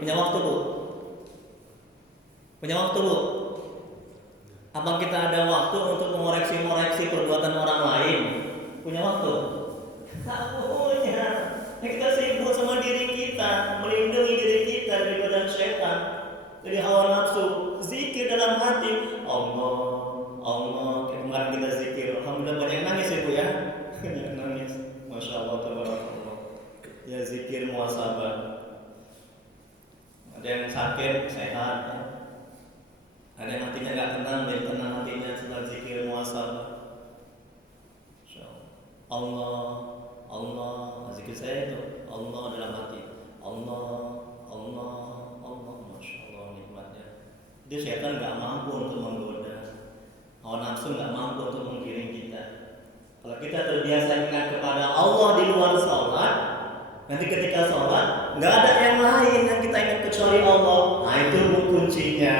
Punya waktu bu? Punya waktu bu? Apa kita ada waktu untuk mengoreksi perbuatan orang lain? Punya waktu? Tak punya. Kita sibuk sama diri kita, melindungi diri kita dari godaan syaitan, dari hawa nafsu. Zikir dalam hati, Allah, Allah. Kemarin kita zikir, alhamdulillah banyak yang nangis ya bu ya, banyak nangis. Masya Allah, tabarakallah. Ya zikir muhasabah. Ada yang sakit, sehat. Ada yang hatinya nggak tenang, jadi tenang hatinya setelah zikir muhasabah. Allah, Allah, zikir saya itu Allah dalam hati. Allah, Allah, Allah, masya Allah nikmatnya. Dia syaitan nggak mampu untuk menggoda, hawa nafsu nggak mampu untuk menggiring kita. Kalau kita terbiasa ingat kepada Allah di luar sholat, nanti ketika sholat nggak ada yang lain yang kita ingat kecuali Allah. Nah itu kuncinya.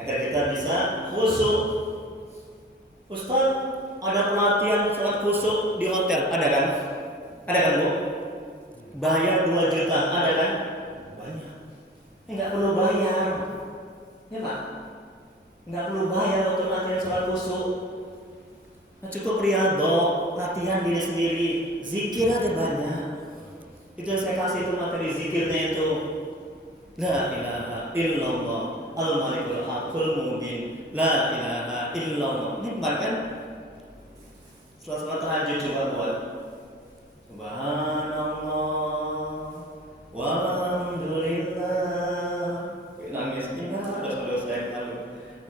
Agar kita bisa khusyuk. Ustaz, ada pelatihan sholat khusyuk di hotel, ada kan? Ada kan bu? Bayar 2 juta, ada kan? Banyak. Nggak perlu bayar, ya pak? Nggak perlu bayar untuk latihan sholat khusyuk. Nah, cukup riyadho, latihan diri sendiri, zikir aja banyak. Itu yang saya kasih itu materi zikirnya itu. La ilaha illallah al-malikul haqqul mubin. La ilaha illallah. Nikmat kan? Setelah tahajud coba buat Subhanallah walhamdulillah. Nangis ingat dosa-dosa yang lalu.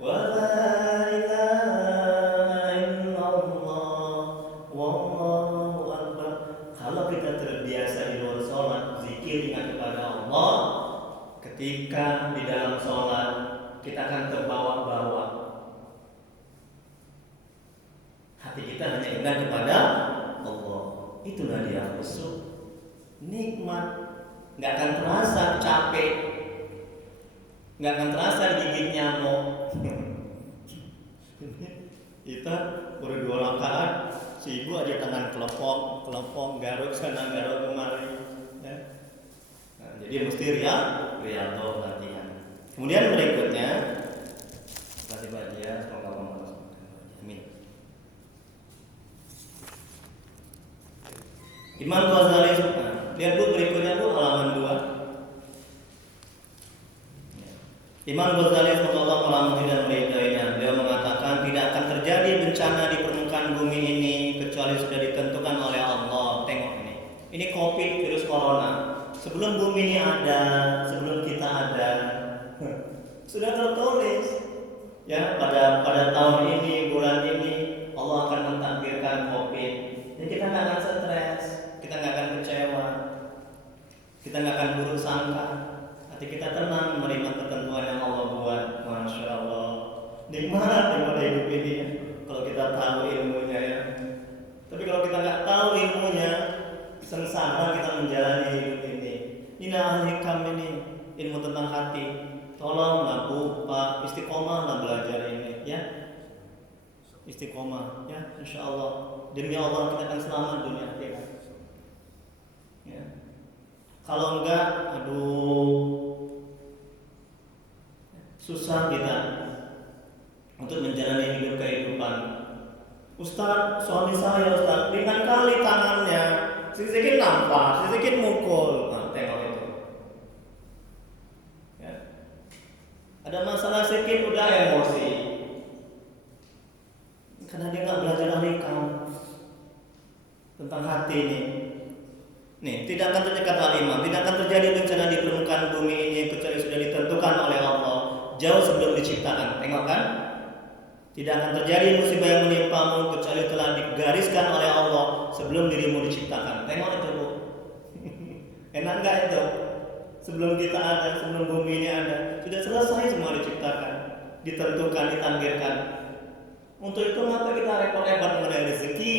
Wa la ilaha illallah wallahu akbar. Kalau kita terbiasa di luar sholat zikir ingat kepada Allah, ketika di dalam sholat kita akan terbawa-bawa. Hati kita hanya ingat kepada Allah. Itulah dia khusyuk. Nikmat. Gak akan terasa capek, gak akan terasa digigit nyamuk. Kita baru 2 rakaat, si ibu aja tangan kelepong, garuk sana, garuk kemari. Ya. Nah, jadi mesti riyadho latihan. Kemudian berikutnya, kasih bahagia, semoga Allah merahmati. Amin. Imam Ghazali, lihat bu berikutnya bu halaman 2. Imam Ghazali semoga Allah merahmati dan meridainya. Beliau mengatakan tidak akan terjadi bencana di permukaan bumi ini kecuali sudah ditentukan oleh Allah. Tengok ini. Ini COVID virus corona. Sebelum bumi ini ada, sebelum kita ada, sudah tertulis. Ya pada tahun ini, bulan ini Allah akan mentakdirkan COVID. Jadi kita nggak akan stres. Kita nggak akan kecewa, kita nggak akan buruk sangka, hati kita tenang menerima ketentuan yang Allah buat. Masya Allah, nikmat hidup ini ya. Kalau kita tahu ilmunya ya. Tapi kalau kita nggak tahu ilmunya, sengsara kita menjalani hidup ini. Ini al-hikam ini, ilmu tentang hati. Tolonglah bu, pak, istiqomahlah belajar ini ya. Istiqomah ya, insya Allah. Demi Allah kita akan selamat dunia akhirat. Ya. Kalau enggak, susah kita untuk menjalani hidup kehidupan. Ustaz, suami saya Ustaz, ringan kali tangannya, sedikit nampak, sedikit mukul. Nah, tengok itu. Ya. Ada masalah sedikit udah emosi, karena dia nggak belajar ahlikam tentang hati ini. Nih, tidak akan terjadi kata lima, tidak akan terjadi bencana di permukaan bumi ini kecuali sudah ditentukan oleh Allah jauh sebelum diciptakan. Tengok kan? Tidak akan terjadi musibah yang menimpamu kecuali telah digariskan oleh Allah sebelum dirimu diciptakan. Tengok itu bu. Enak nggak itu? Sebelum kita ada, sebelum bumi ini ada, sudah selesai semua diciptakan, ditentukan, ditakdirkan. Untuk itu ngapa kita repot-repot mengenai rezeki?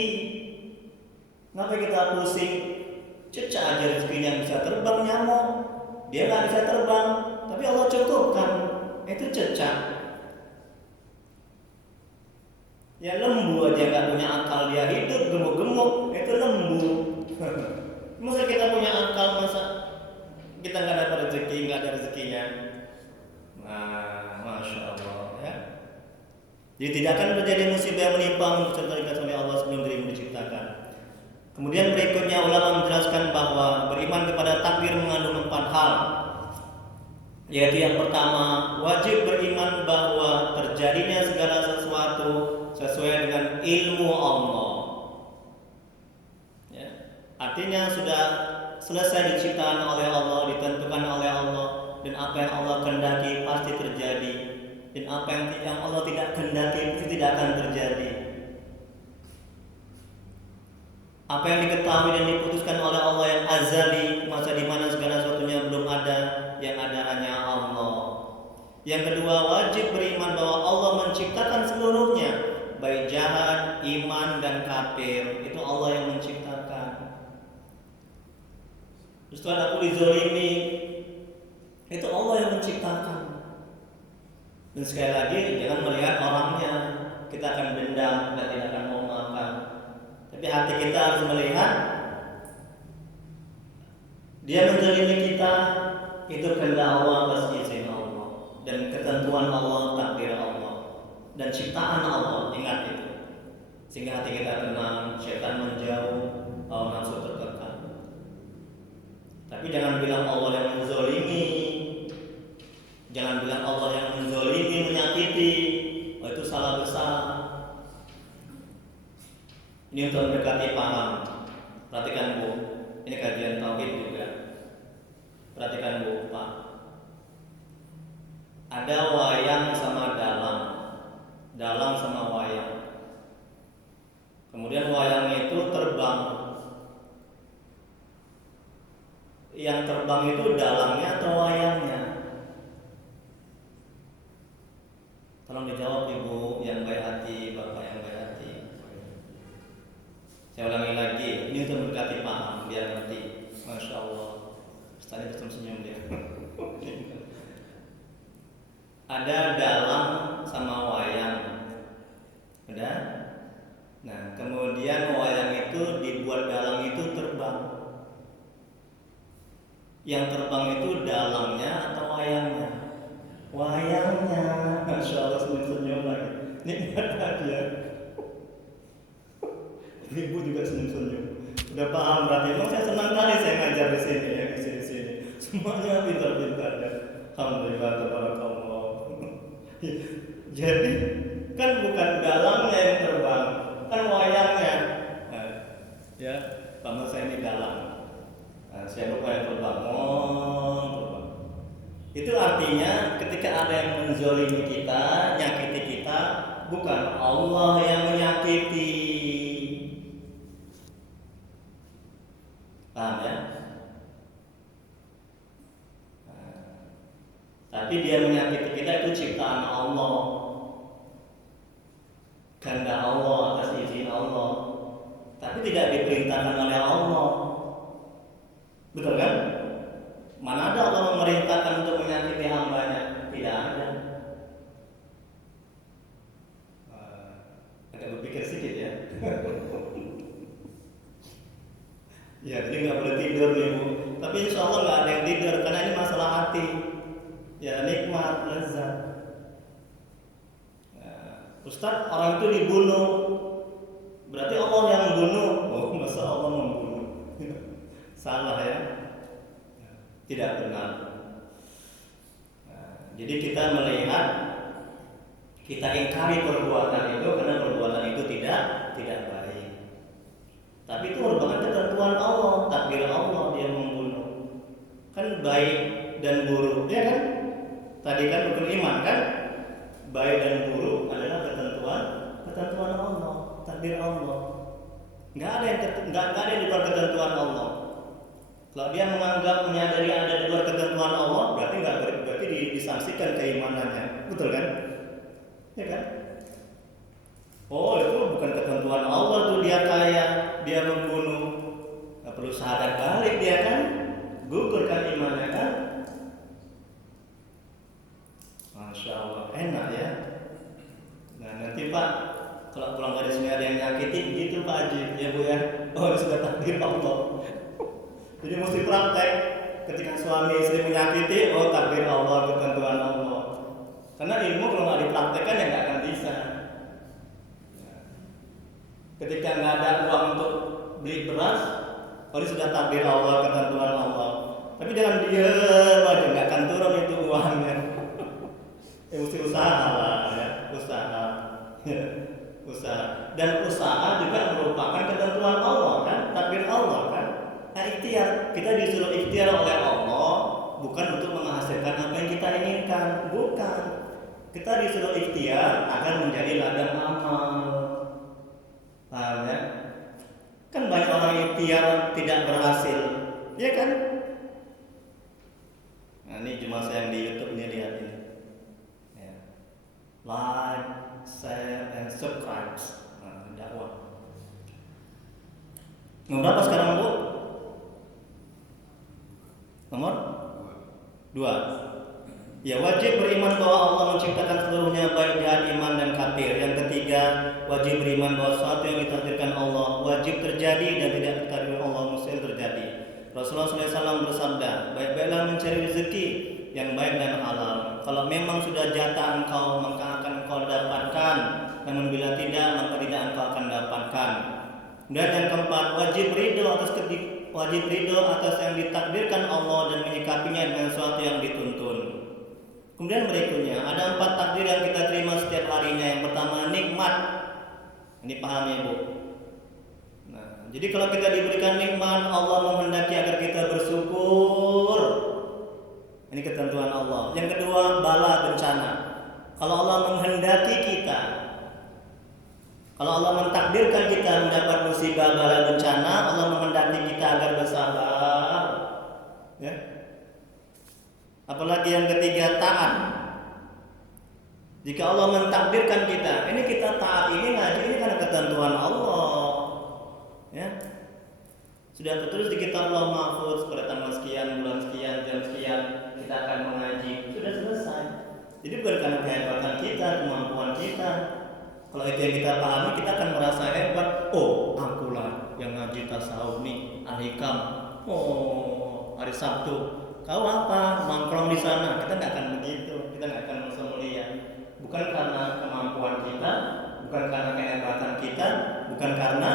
Ngapa kita pusing? Cecak aja rezekinya yang bisa terbang nyamuk, dia nggak bisa terbang, tapi Allah cukupkan. Itu cecak. Ya lembu aja nggak punya akal, dia hidup gemuk-gemuk, itu lembu. Masa kita punya akal, masa kita nggak dapat rezeki, nggak ada rezekinya. Nah, masya Allah ya. Jadi tidak akan terjadi musibah yang menimpa oleh Allah sebelum dirimu diciptakan. Kemudian berikutnya ulama menjelaskan bahwa beriman kepada takdir mengandung 4 hal. Yaitu yang pertama, wajib beriman bahwa terjadinya segala sesuatu sesuai dengan ilmu Allah. Ya. Artinya sudah selesai diciptakan oleh Allah, ditentukan oleh Allah, dan apa yang Allah kehendaki pasti terjadi, dan apa yang Allah tidak kehendaki itu tidak akan terjadi. Apa yang diketahui dan diputuskan oleh Allah yang azali, masa di mana segala sesuatunya belum ada, yang ada hanya Allah. Yang kedua, wajib beriman bahwa Allah menciptakan seluruhnya, baik jahat, iman, dan kafir. Itu Allah yang menciptakan. Terus Tuhan, aku dizolimi, itu Allah yang menciptakan. Dan sekali lagi, jangan melihat orangnya, kita akan dendam dan tidak akan mau maafkan. Tapi hati kita harus melihat dia menzalimi kita, itu kehendak Allah atas izin Allah dan ketentuan Allah, takdir Allah dan ciptaan Allah. Ingat itu, sehingga hati kita tenang, setan menjauh, hawa nafsu tertekan. Tapi jangan bilang Allah yang menzalimi, jangan bilang Allah yang menzalimi, menyakiti. Oh, itu salah besar. Ini untuk mendekati paham. Perhatikan Bu, ini kajian tauhid juga. Perhatikan Bu, Pak. Ada wayang sama dalang, dalang sama wayang. Kemudian wayang itu terbang. Yang terbang itu dalangnya atau wayangnya? Tolong dijawab Ibu yang baik hati, Bapak yang baik hati. Saya ulangi lagi, ini untuk mendekati paham, biar ngerti. Masya Allah, Ustaznya tersenyum dia. Ada dalang sama wayang, ada. Nah, kemudian wayang itu dibuat dalang itu terbang. Yang terbang itu dalangnya atau wayangnya? Wayangnya. Masya Allah, senyum-senyum lagi. Nikmat dia. Ibu juga senyum-senyum. Udah paham berarti. Emang saya senang kali saya ngajar di sini ya, di sini. Semuanya pintar-pintar ya. Alhamdulillah, tabarakallah. Jadi kan bukan dalangnya yang terbang, kan wayangnya. Nah, ya, paman saya ini dalang. Nah, saya lupa yang terbang. Terbang. Itu artinya ketika ada yang menzolimi kita, nyakiti kita, bukan Allah yang menyakiti. Paham ya? Nah, tapi dia menyakiti kita itu ciptaan Allah, kehendak Allah atas izin Allah, tapi tidak diperintahkan oleh Allah. Betul kan? Mana ada Allah memerintahkan untuk menyakiti hambanya? Tidak ada. Agak berpikir sedikit ya. Ya, jadi nggak boleh tidur nih Bu. Tapi insya Allah nggak ada yang tidur karena ini masalah hati. Ya, nikmat, lezat. Nah, Ustadz, orang itu dibunuh, berarti Allah yang membunuh? Oh, masa Allah membunuh? Salah ya. Tidak benar. Nah, jadi kita melihat, kita ingkari perbuatan itu karena perbuatan itu tidak baik. Tapi itu merupakan ketentuan Allah, takdir Allah dia membunuh. Kan baik dan buruk, ya kan? Tadi kan rukun iman kan? Baik dan buruk adalah ketentuan Allah, takdir Allah. Nggak ada yang di luar ketentuan Allah. Kalau dia menganggap menyadari ada di luar ketentuan Allah, berarti disanksikan keimanannya, betul kan? Ya kan? Oh, itu bukan ketentuan Allah tuh, dia kaya, dia membunuh, nggak perlu syahadat balik dia kan, gugur kan imannya kan? Masya Allah, enak ya. Nah nanti Pak, kalau pulang dari sini ada yang nyakiti, gitu Pak Haji, ya Bu ya. Oh, ini sudah takdir Allah. Jadi mesti praktek. Ketika suami istri menyakiti, oh takdir Allah, ketentuan Allah. Karena ilmu kalau nggak dipraktekkan ya nggak akan bisa. Ketika nggak ada uang untuk beli beras, kalau sudah takdir Allah, ketentuan Allah. Tapi jangan diam aja, nggak akan turun itu uangnya. Mesti usaha lah, ya. Usaha. Usaha. Dan usaha juga merupakan ketentuan Allah kan, takdir Allah kan. Nah, ikhtiar, kita disuruh ikhtiar oleh Allah bukan untuk menghasilkan apa yang kita inginkan, bukan. Kita disuruh ikhtiar agar menjadi ladang amal. Paham ya? Kan banyak orang ikhtiar tidak berhasil, ya kan? Nah, ini cuma saya yang di YouTube ini lihat ini. Ya. Like, share, and subscribe. Nah, dakwah. Nomor berapa sekarang, Bu? Nomor 2. Ya, wajib beriman bahwa Allah menciptakan seluruhnya baik jahat, iman dan kafir. Yang ketiga, wajib beriman bahwa sesuatu yang ditakdirkan Allah wajib terjadi dan tidak ditakdirkan Allah mustahil terjadi. Rasulullah SAW bersabda, baik-baiklah mencari rezeki yang baik dan halal. Kalau memang sudah jatah engkau, maka akan engkau dapatkan. Namun bila tidak, maka tidak engkau akan dapatkan. Dan yang keempat, wajib ridho atas yang ditakdirkan Allah dan menyikapinya dengan sesuatu yang dituntun. Kemudian berikutnya, ada 4 takdir yang kita terima setiap harinya. Yang pertama, nikmat. Ini paham ya, Bu? Nah, jadi kalau kita diberikan nikmat, Allah menghendaki agar kita bersyukur. Ini ketentuan Allah. Yang kedua, bala bencana. Kalau Allah menghendaki kita, kalau Allah mentakdirkan kita mendapat musibah bala bencana, Allah menghendaki kita agar bersabar. Ya. Apalagi yang ketiga, taat. Jika Allah mentakdirkan kita, ini kita taat, ini ngaji ini karena ketentuan Allah. Ya. Sudah tertulis di kitab Allah Mahfuz pada tanggal sekian, bulan sekian, jam sekian kita akan mengaji. Sudah selesai. Jadi bukan karena kehebatan kita, kemampuan kita. Kalau itu yang kita pahami, kita akan merasa hebat. Oh, akulah yang ngaji tasawuf nih, Al-Hikam. Oh, hari Sabtu. Kau apa? Mangkrong di sana. Kita nggak akan begitu. Kita nggak akan merasa mulia. Bukan karena kemampuan kita, bukan karena kehebatan kita, bukan karena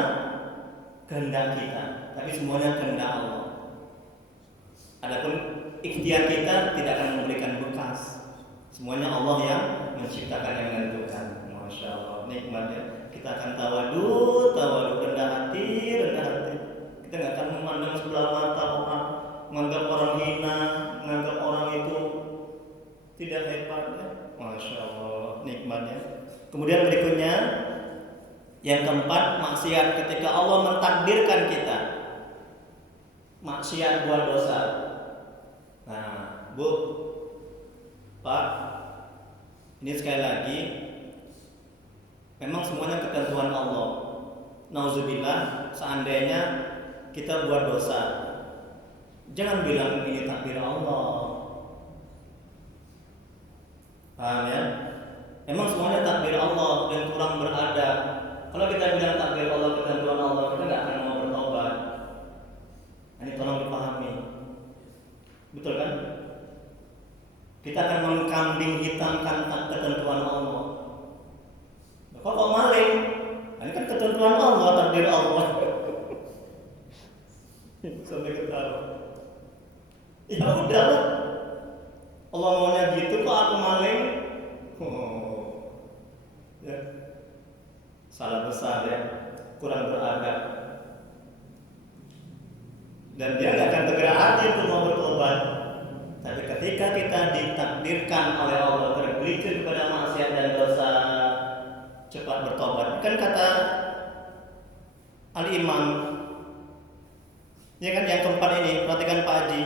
kehendak kita, tapi semuanya kehendak Allah. Adapun ikhtiar kita tidak akan memberikan bekas. Semuanya Allah yang menciptakan, yang menentukan. Masya Allah, nikmatnya. Kita akan tawadu, rendah hati. Kita nggak akan memandang sebelah mata orang, menganggap orang hina, menganggap orang itu tidak hebat. Ya. Masya Allah, nikmatnya. Kemudian berikutnya, yang keempat, maksiat. Ketika Allah mentakdirkan kita maksiat, buat dosa. Nah, Bu, Pak, ini sekali lagi, memang semuanya ketentuan Allah. Nauzubillah, seandainya kita buat dosa, jangan bilang ini takdir Allah. Paham ya? Memang semuanya takdir Allah dan kurang beradab. Kalau kita bilang takdir Allah, ketentuan Allah, kita nggak akan mau bertobat. Ini tolong dipahami. Betul kan? Kita akan mengkambing hitamkan ketentuan Allah. Kok maling? Ini kan ketentuan Allah, takdir Allah. Sampai ketawa. Ya udahlah. Allah maunya gitu, kok aku maling? Ya. Salah besar ya, kurang beradab. Dan dia nggak akan bergerak untuk mau bertobat. Tapi ketika kita ditakdirkan oleh Allah tergelincir kepada maksiat dan dosa, cepat bertobat. Kan kata Al-Imam, ya kan, yang keempat ini, perhatikan Pak Haji,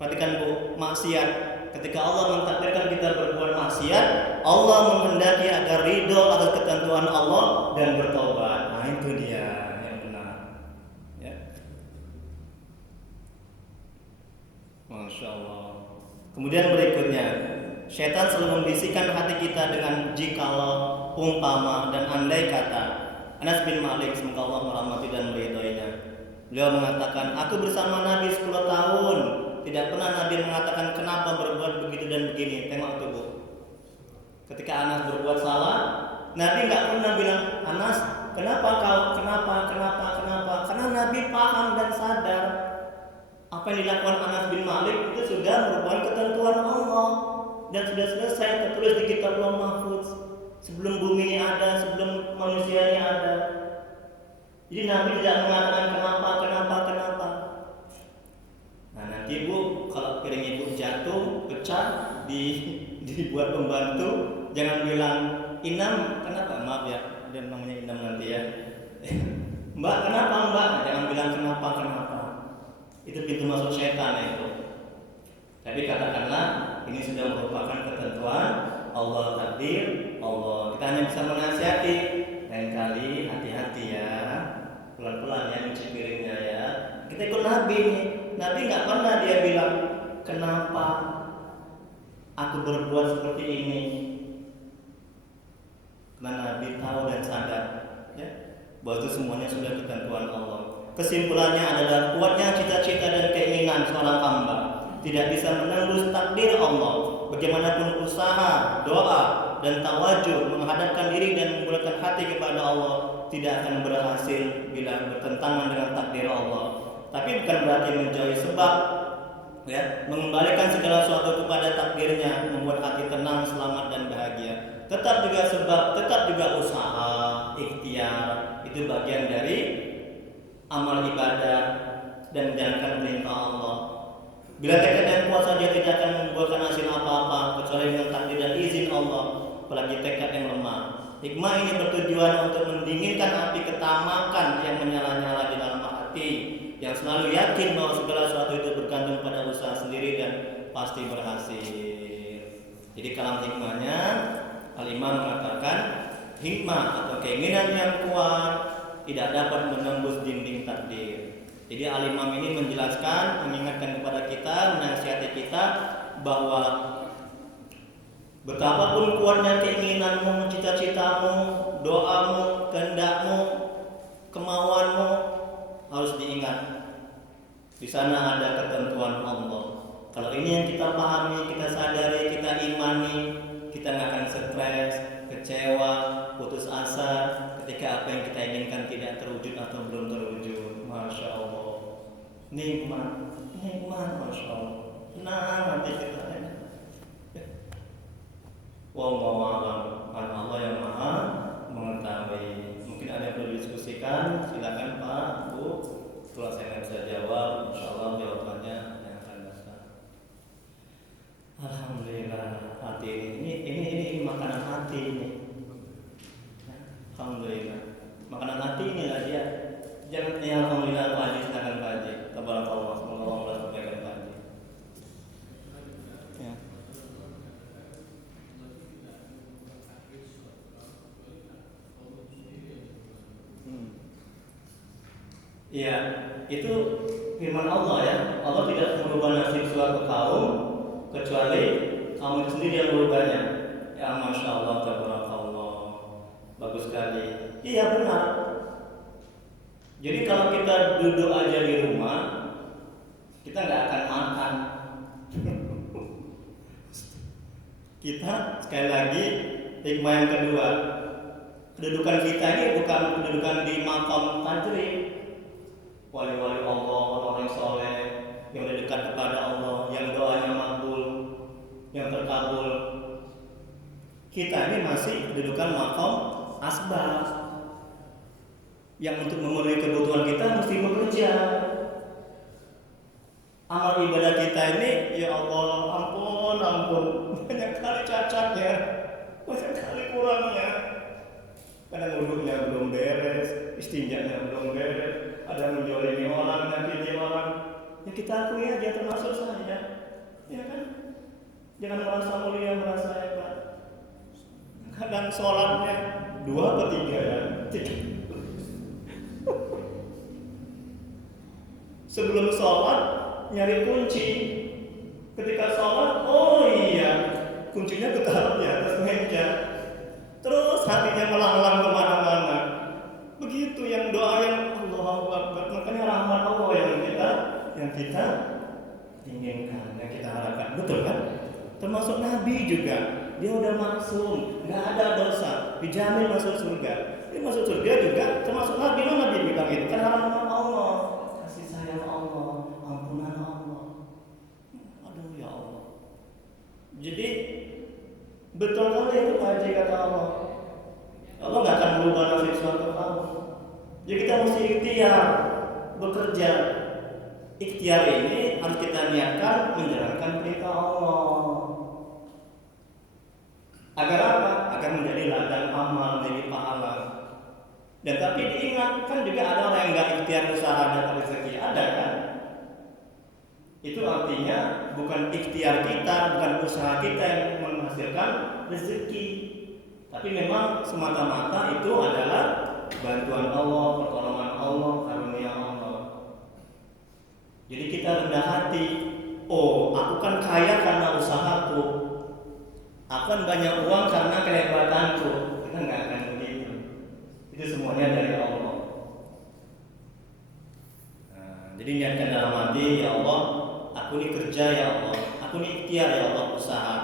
perhatikan Bu, maksiat. Ketika Allah mentakdirkan kita berbuat maksiat, Allah menghendaki agar ridho atas ketentuan Allah dan bertobat. Nah, itu dia yang benar. Ya. Masya Allah. Kemudian berikutnya, setan selalu membisikkan hati kita dengan jikalau, umpama, dan andai kata. Anas bin Malik, semoga Allah merahmati dan meridhoinya. Beliau mengatakan, aku bersama Nabi 10 tahun. tidak pernah Nabi mengatakan kenapa berbuat begitu dan begini. Tengok tuh Bu. Ketika Anas berbuat salah, Nabi nggak pernah bilang, Anas, kenapa kau, kenapa? Karena Nabi paham dan sadar apa yang dilakukan Anas bin Malik itu sudah merupakan ketentuan Allah dan sudah selesai tertulis di kitab Lauh Mahfuz sebelum bumi ini ada, sebelum manusia ini ada. Jadi Nabi tidak mengatakan kenapa. Nah nanti Bu, kalau piring Ibu jatuh, pecah, dibuat pembantu, jangan bilang Inam, kenapa? Maaf ya, ada namanya Inam nanti ya. Mbak, kenapa Mbak? Jangan bilang kenapa. Itu pintu masuk setan itu. Tapi katakanlah ini sudah merupakan ketentuan Allah, takdir Allah. Kita hanya bisa menasihati. Lain kali hati-hati ya, pelan-pelan ya nyuci piringnya ya. Kita ikut Nabi nih. Nabi nggak pernah dia bilang kenapa aku berbuat seperti ini. Karena Nabi tahu dan sadar ya, bahwa itu semuanya sudah ketentuan Allah. Kesimpulannya adalah kuatnya cita-cita dan keinginan seorang hamba tidak bisa menembus takdir Allah. Bagaimanapun usaha, doa, dan tawajuh menghadapkan diri dan membulatkan hati kepada Allah tidak akan berhasil bila bertentangan dengan takdir Allah. Tapi bukan berarti menjauhi sebab ya, mengembalikan segala sesuatu kepada takdirnya, membuat hati tenang, selamat dan bahagia. Tetap juga sebab, tetap juga usaha, ikhtiar, itu bagian dari amal ibadah dan menjalankan perintah Allah. Bila tekad dan kuat saja tidak akan membuahkan hasil apa-apa kecuali dengan takdir dan izin Allah, apalagi tekad yang lemah. Hikmah ini bertujuan untuk mendinginkan api ketamakan yang menyala-nyala di dalam hati, yang selalu yakin bahwa segala sesuatu itu bergantung pada usaha sendiri dan pasti berhasil. Jadi kalam hikmahnya, Al-Imam mengatakan hikmah atau keinginan yang kuat tidak dapat menembus dinding takdir. Jadi Al-Imam ini menjelaskan, mengingatkan kepada kita, menasihati kita bahwa betapapun kuatnya keinginanmu, cita-citamu, doamu, kehendakmu, kemauanmu, harus diingat. Di sana ada ketentuan Allah. Kalau ini yang kita pahami, kita sadari, kita imani, kita nggak akan stres, kecewa, putus asa ketika apa yang kita inginkan tidak terwujud atau belum terwujud. Masya Allah, nikmat, Masya Allah. Nah, nanti kita wallahu a'lam, Allah yang maha mengetahui. Mungkin ada yang perlu didiskusikan, silakan Pak, Bu. Kalau saya nggak bisa jawab, insya Allah jawabannya yang akan datang. Alhamdulillah, hati ini makanan hati ini. Alhamdulillah, makanan hati inilah dia. Jangan ya alhamdulillah Pak Haji, silakan Pak Haji. Tabarakallah, semoga Allah sampaikan Pak Haji. Ya. Iya, itu firman Allah ya. Allah tidak merubah nasib suatu kaum kecuali kaum itu sendiri yang merubahnya. Ya Masya Allah, tabarakallah, bagus sekali. Iya benar. Jadi kalau kita duduk aja di rumah, kita nggak akan makan. Kita sekali lagi hikmah yang kedua, kedudukan kita ini bukan kedudukan di makam tajri, wali-wali Allah, orang-orang soleh yang udah dekat kepada Allah, yang doanya makbul, yang terkabul. Kita ini masih kedudukan makam asbab, yang untuk memenuhi kebutuhan kita mesti bekerja. Amal ibadah kita ini, ya Allah, ampun, banyak kali cacatnya, banyak kali kurangnya. Kadang wudhunya belum beres, istinjanya belum beres, ada menjolimi orang, nyakiti orang. Ya kita akui aja, termasuk saya, ya kan? Jangan merasa mulia, merasa hebat. Kadang sholatnya 2 atau 3 ya, 3. Sebelum sholat nyari kunci, ketika sholat, oh iya, kuncinya ketaruh di atas meja. Terus hatinya melanglang kemana-mana. Begitu yang doa yang Allahu Akbar, makanya rahmat Allah yang kita inginkan. betul kan? Termasuk Nabi juga, dia udah maksum, nggak ada dosa, dijamin masuk surga. Dia masuk surga juga, termasuk Nabi. Mana Nabi bilang itu kan harapan Allah, kasih sayang Allah, ampunan Allah. Aduh ya Allah. Jadi betul kali itu Pak Haji kata Allah. Allah nggak akan berubah nasib suatu kaum. Jadi kita mesti ikhtiar, bekerja. Ikhtiar ini harus kita niatkan menjalankan perintah Allah. Agar apa? Agar menjadi ladang amal, menjadi pahala. Dan tapi diingatkan juga ada orang yang nggak ikhtiar usaha dan rezeki, ada kan? Itu artinya bukan ikhtiar kita, bukan usaha kita yang menghasilkan rezeki, tapi memang semata-mata itu adalah bantuan Allah, pertolongan Allah, karunia Allah. Jadi kita rendah hati. Oh, aku kan kaya karena usahaku. Aku kan banyak uang karena kehebatanku. Kita nggak akan begitu. Itu semuanya dari Allah. Nah, jadi niatkan dalam hati, ya Allah, aku ini kerja ya Allah, aku ini ikhtiar ya Allah, usaha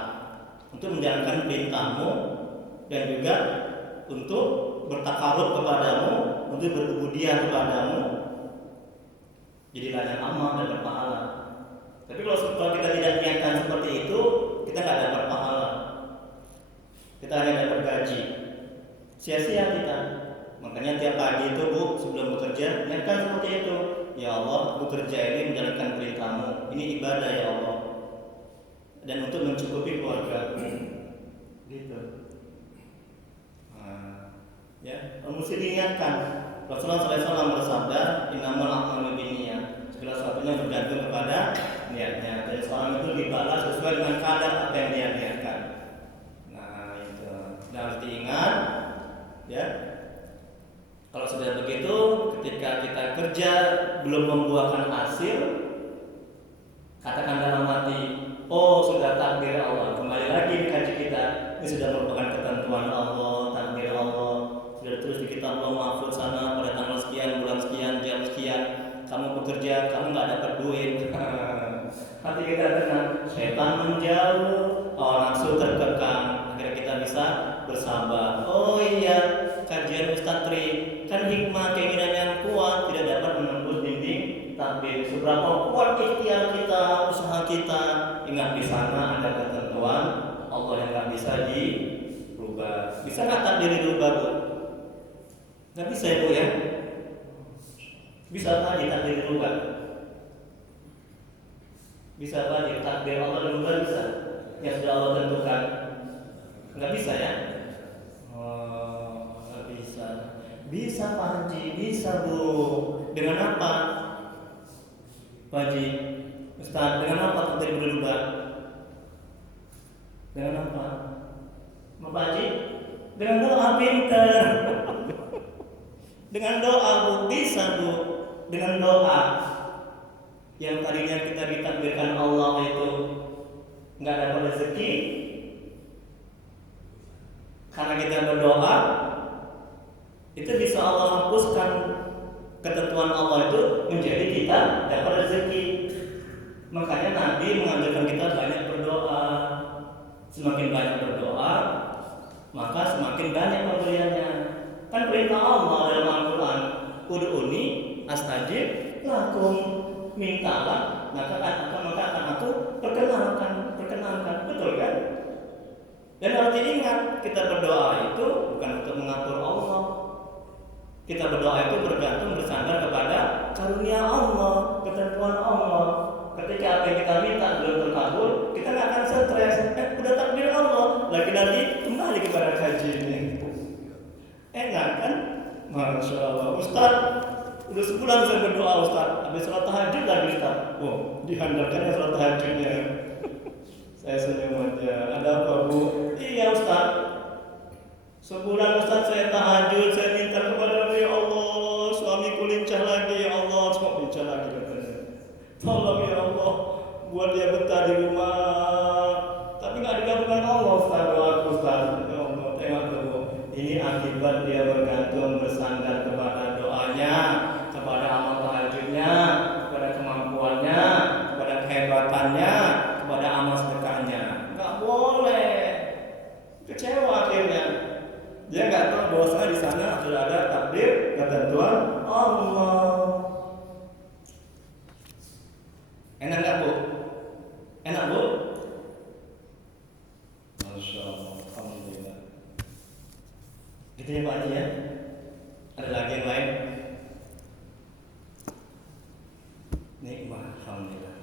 untuk menjalankan perintahmu dan juga untuk bertakarub kepadamu, untuk berubudiyah kepadamu. Jadi ladang amal dan berpahala. Tapi kalau kita tidak niatkan seperti itu, kita nggak dapat pahala. Kita hanya dapat gaji. Sia-sia kita. Makanya tiap pagi itu Bu, sebelum bekerja, niatkan seperti itu. Ya Allah, aku kerja ini menjalankan perintahmu. Ini ibadah ya Allah. Dan untuk mencukupi keluarga. Gitu. Nah, ya, mesti diingatkan. Rasulullah SAW bersabda, innamal a'malu binniyat. Segala sesuatunya bergantung kepada niatnya. Dan seorang itu dibalas sesuai dengan kadar apa yang dia niatkan. Nah, itu. Dan harus diingat, ya. Kalau sudah begitu, ketika kita kerja belum membuahkan hasil, katakan dalam hati, oh sudah takdir Allah. Kembali lagi kaji kita, ini sudah merupakan ketentuan Allah, takdir Allah. Sudah terus di kitab Allah mahfuz sana pada tanggal sekian, bulan sekian, jam sekian, kamu bekerja, kamu nggak dapat duit. Hati kita tenang, setan menjauh, nafsu terkekang, akhirnya kita bisa bersabar. Oh iya, kajian Ustaz Tri, kan hikmah keinginan yang kuat tidak dapat menembus dinding takdir. Seberapa kuat ikhtiar kita, usaha kita, ingat di sana ada ketentuan Allah yang nggak bisa dirubah. Bisa nggak takdir dirubah Bu? Nggak bisa ya Bu ya? Bisa apa takdir dirubah? Bisa apa takdir Allah dirubah bisa? Yang sudah Allah tentukan? Nggak bisa ya? Bisa Pak Haji, bisa Bu. Dengan apa? Pak Haji, Ustaz, dengan apa takdir berubah? Dengan apa? Pak Haji? Dengan doa pinter. Dengan doa Bu, bisa Bu. Dengan doa. Yang tadinya kita ditakdirkan Allah itu nggak dapat rezeki, karena kita berdoa, itu bisa Allah hapuskan ketentuan Allah itu menjadi kita dapat rezeki. Makanya Nabi mengajarkan kita banyak berdoa. Semakin banyak berdoa, maka semakin banyak pemberiannya. Kan perintah Allah dalam Al-Quran, ud'uni astajib lakum, mintalah maka akan aku perkenalkan, betul kan? Dan harus diingat, kita berdoa itu bukan untuk mengatur Allah. Kita berdoa itu bergantung bersandar kepada karunia Allah, ketentuan Allah. Ketika apa yang kita minta belum terkabul, kita nggak akan stres. Udah takdir Allah, lagi-lagi kembali kepada kaji ini. Enak kan? Masya Allah. Ustaz, udah sebulan saya berdoa Ustaz. Habis sholat tahajud lagi Ustaz. Oh, dihandarkan sholat tahajudnya. Saya senyum aja. Ada apa Bu? Iya Ustaz. Sebulan Ustaz saya tahajud, saya minta kepada ya Allah, suamiku lincah lagi ya Allah, semua lincah lagi katanya. Tolong ya Allah, buat dia betah di rumah. Tapi nggak digabungkan Allah Ustaz, doaku Ustaz. Ya Allah, tengok dulu. Ini akibat dia bergantung bersandar kepada doanya, kepada amal tahajudnya, kepada kemampuannya, kepada kehebatannya, kepada amal sudah ada takdir ketentuan Allah. Enak nggak Bu? Enak Bu? Masya Allah, alhamdulillah. Gitu ya Pak Haji ya. Ada lagi yang lain? Nikmat, alhamdulillah.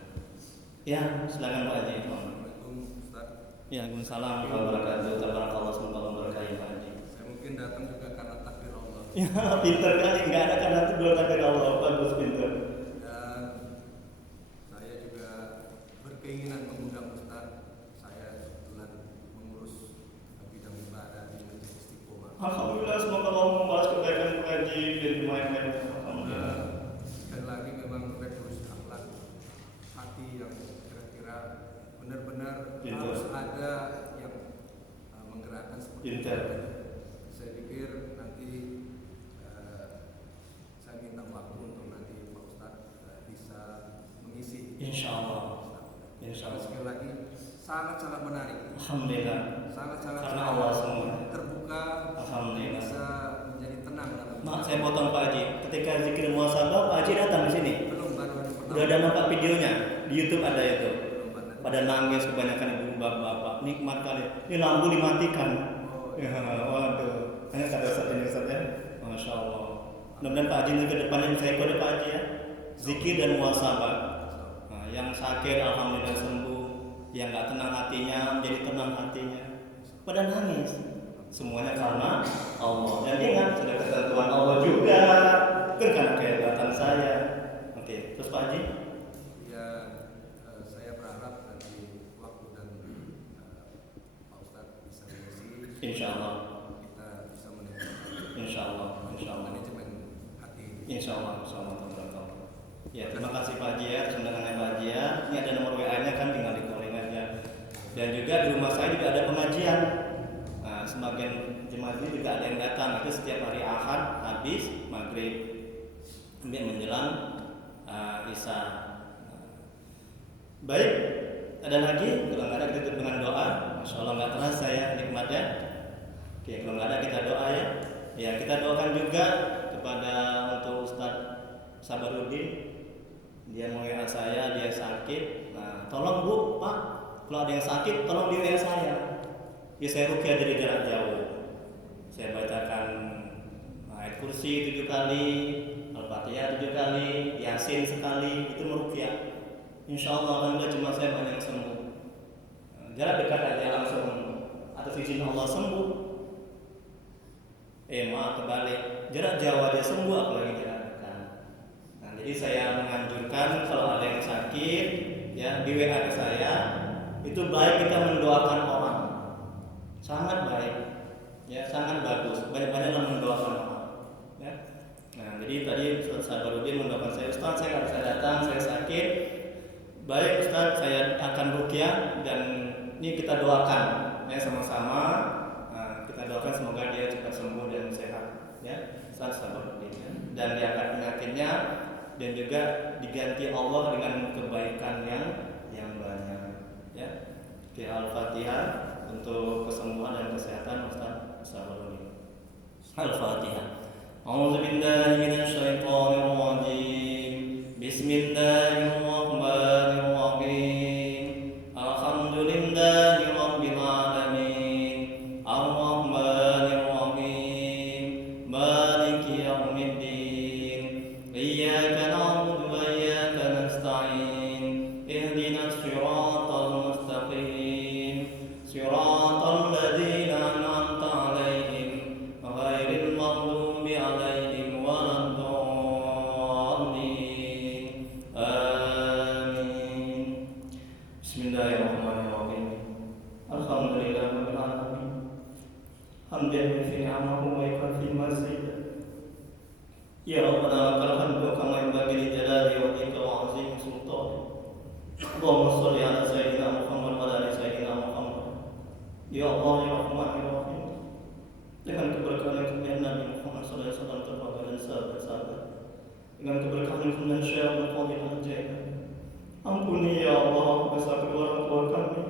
Ya, silakan Pak Haji. Assalamualaikum Ustaz. Ya, Waalaikumsalam warahmatullahi wabarakatuh. Tabarakallah, semoga Allah berkahi Pak Haji. Saya mungkin datang juga karena takdir Allah. Ya, pintar kali, nggak ada karena itu dua takdir Allah. Bagus, pintar. Dan saya juga berkeinginan mengundang Ustaz. Saya kebetulan mengurus bidang ibadah di Masjid Istiqomah. Alhamdulillah, semoga Allah membalas kebaikan Pak Haji dan main-main. Alhamdulillah. Sekali lagi memang revolusi akhlak hati yang kira-kira benar-benar Pintar. harus ada yang menggerakkan seperti Pintar. itu. Saya pikir nanti saya minta waktu untuk nanti Pak Ustadz bisa mengisi. Insya Allah. Insya Allah. Sekali lagi sangat-sangat menarik. Alhamdulillah. Sangat-sangat Karena Allah semua. terbuka. Alhamdulillah. Bisa menjadi tenang dalam. Maaf saya potong Pak Haji. Ketika zikir muhasabah, Pak Haji datang di sini. Belum baru hari pertama. Udah ada nampak videonya di YouTube ada itu. Belum ada. Pada nangis kebanyakan ibu bapak. Nikmat kali. Ini lampu dimatikan. Oh, Ya, waduh. Hanya kata Ustaz ini Ustaz ya. Masya Allah. Mudah-mudahan Pak Haji ke depannya saya kode Pak Haji ya. Zikir dan muhasabah. Nah, yang sakit alhamdulillah sembuh. Yang nggak tenang hatinya menjadi tenang hatinya. Pada nangis. Semuanya karena Allah. Dan ingat sudah ketentuan Allah juga. Bukan karena kehebatan saya. Oke, terus Pak Haji? Ya, saya berharap nanti waktu dan Pak Ustadz bisa mengisi. Insya Allah. Kita bisa menikmati. Insya Allah. Insya Allah. Manajemen hati ini. Insya Allah. Insya Allah. Ya, terima kasih Pak Haji ya, atas undangannya Pak Haji ya. Ini ada nomor WA-nya kan, tinggal di calling aja. Dan juga di rumah saya juga ada pengajian. Nah, sebagian jemaat ini juga ada yang datang. Itu setiap hari Ahad habis maghrib sampai menjelang Isya. Baik, ada lagi? Kalau nggak ada kita tutup dengan doa. Masya Allah nggak terasa ya nikmatnya. Oke, kalau nggak ada kita doa ya. Ya, kita doakan juga kepada untuk Ustadz Sabarudin. Dia mau WA saya, dia sakit. Nah, tolong Bu, Pak, kalau ada yang sakit, tolong di WA saya. Ya, saya rukyah dari jarak jauh. Saya bacakan ayat kursi 7 kali, Al-Fatihah 7 kali, Yasin sekali, itu merukyah. Insya Allah alhamdulillah cuma saya banyak yang sembuh. Jarak dekat aja langsung atas izin Allah sembuh. Maaf kebalik, jarak jauh aja sembuh apalagi jarak dekat. Nah, jadi saya menganjurkan kalau ada yang sakit, ya di WA ke saya, itu baik kita mendoakan orang, sangat baik, ya sangat bagus, banyak-banyaklah mendoakan orang. Ya. Nah, jadi tadi Ustaz Sabarudin mendoakan saya, Ustaz saya nggak bisa datang, saya sakit. Baik Ustaz, saya akan rukyah dan ini kita doakan ya sama-sama. Nah, kita doakan semoga dia cepat sembuh dan sehat ya. Ustaz Sabarudin ya. Dan diangkat penyakitnya dan juga diganti Allah dengan kebaikan yang banyak ya. Di Al-Fatihah untuk kesembuhan dan kesehatan Ustaz Sabarudin. Al-Fatihah. A'udzubillahi minasyaitonir rajim. Bismillahirrahmanirrahim. Alhamdulillahi rabbil alamin. Ar-Rahmanir Rahim. Maliki yaumiddin. Iyyaka na'budu wa iyyaka nasta'in. Ihdinas siratal mustaqim. Siratal ladzina an'amta 'alaihim ghairil maghdubi 'alaihim waladdallin. Amin. Bismillahirrahmanirrahim. Alhamdulillahirabbil alamin. Hamdan fi ni'amahu wa yakfi mazidah. Ya Rabbana lakal hamdu kama yanbaghi li jalali wajhika wa 'azimi sultanik. Allahumma shalli ala sayyidina Muhammad wa ala ali sayyidina Muhammad. Ya Allah ya Rahman ya Rahim. Dengan keberkahan kemuliaan Nabi Muhammad sallallahu alaihi wasallam terbawa dan sahabat-sahabat. Dengan keberkahan kemuliaan Syekh Abdul Qadir Al-Jailani. Ampuni ya Allah dosa kedua orang tua kami.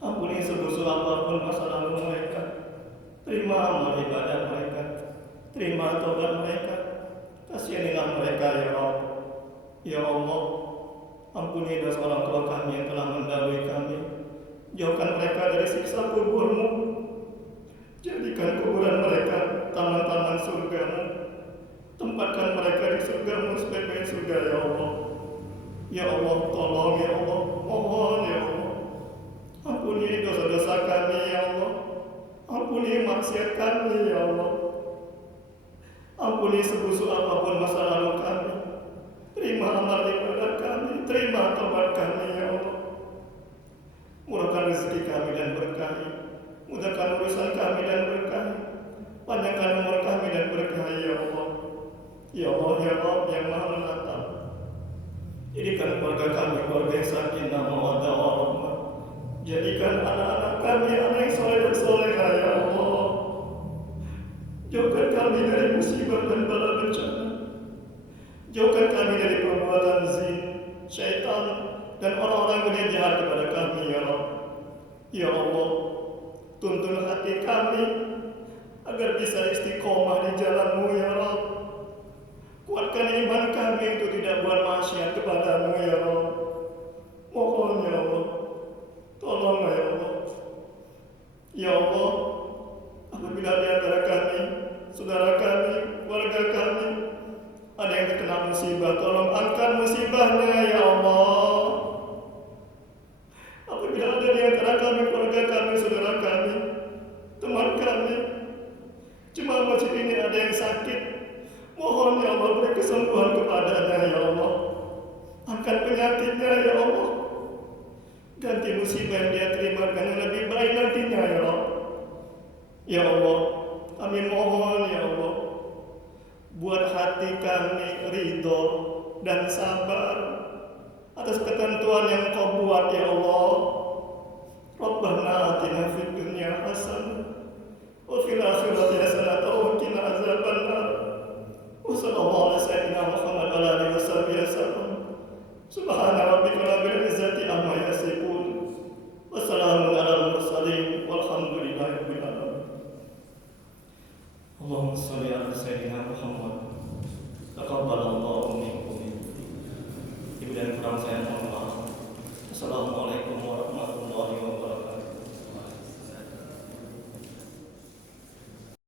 Ampuni sebesar apapun masa lalu mereka. Terima amal ibadah mereka. Ampuni dosa orang tua kami yang telah mendahului kami. Jauhkan mereka dari siksa kubur-Mu. Jadikan kuburan mereka taman-taman surga-Mu. Tempatkan mereka di surga-Mu sebaik-baik surga, ya Allah. Ya Allah, tolong ya Allah, mohon ya Allah. Ampuni dosa-dosa kami ya Allah. Ampuni maksiat kami ya Allah. Ampuni sebusuk apapun masa lalu kami. Terima amal ibadah kami, terima taubat kami ya Allah. Murahkan rezeki kami dan berkahi. Mudahkan urusan kami dan berkahi. Panjangkan umur kami dan berkahi ya Allah. Ya Allah ya Rabb yang Maha Menatap. Jadikan keluarga kami keluarga yang sakinah mawaddah warahmah. Jadikan anak-anak kami anak yang soleh dan solehah ya Allah. Jauhkan kami dari musibah dan bala bencana. Jauhkan kami dari perbuatan zin, syaitan, dan orang-orang yang jahat kepada kami ya Rabb. Ya Allah, tuntun hati kami agar bisa istiqomah di jalan-Mu ya Rabb. Kuatkan iman kami untuk tidak buat maksiat kepada-Mu ya Rabb. Mohon ya Allah, tolong ya Allah. Ya Allah, apabila di antara kami, saudara kami, keluarga kami, ada yang terkena musibah, tolong angkat musibahnya ya Allah. Apabila ada di antara kami, keluarga kami, saudara kami, teman kami, jemaah masjid ini ada yang sakit, mohon ya Allah beri kesembuhan kepadanya ya Allah. Angkat penyakitnya ya Allah. Ganti musibah yang dia terima dengan yang lebih baik nantinya ya Allah. Ya Allah, kami mohon ya Allah, buat hati kami ridho dan sabar atas ketentuan yang Kau buat ya Allah. Rabbana atina fid dunya hasanah wa fil akhirati hasanah wa qina azabannar. Wa sallallahu ala sayyidina Muhammad wa ala alihi wasallam. Subhana rabbika rabbil izzati amma yasifun. Wassalamun ala mursalin walhamdulillahi rabbil alamin. Allahumma shalli ala sayyidina Muhammad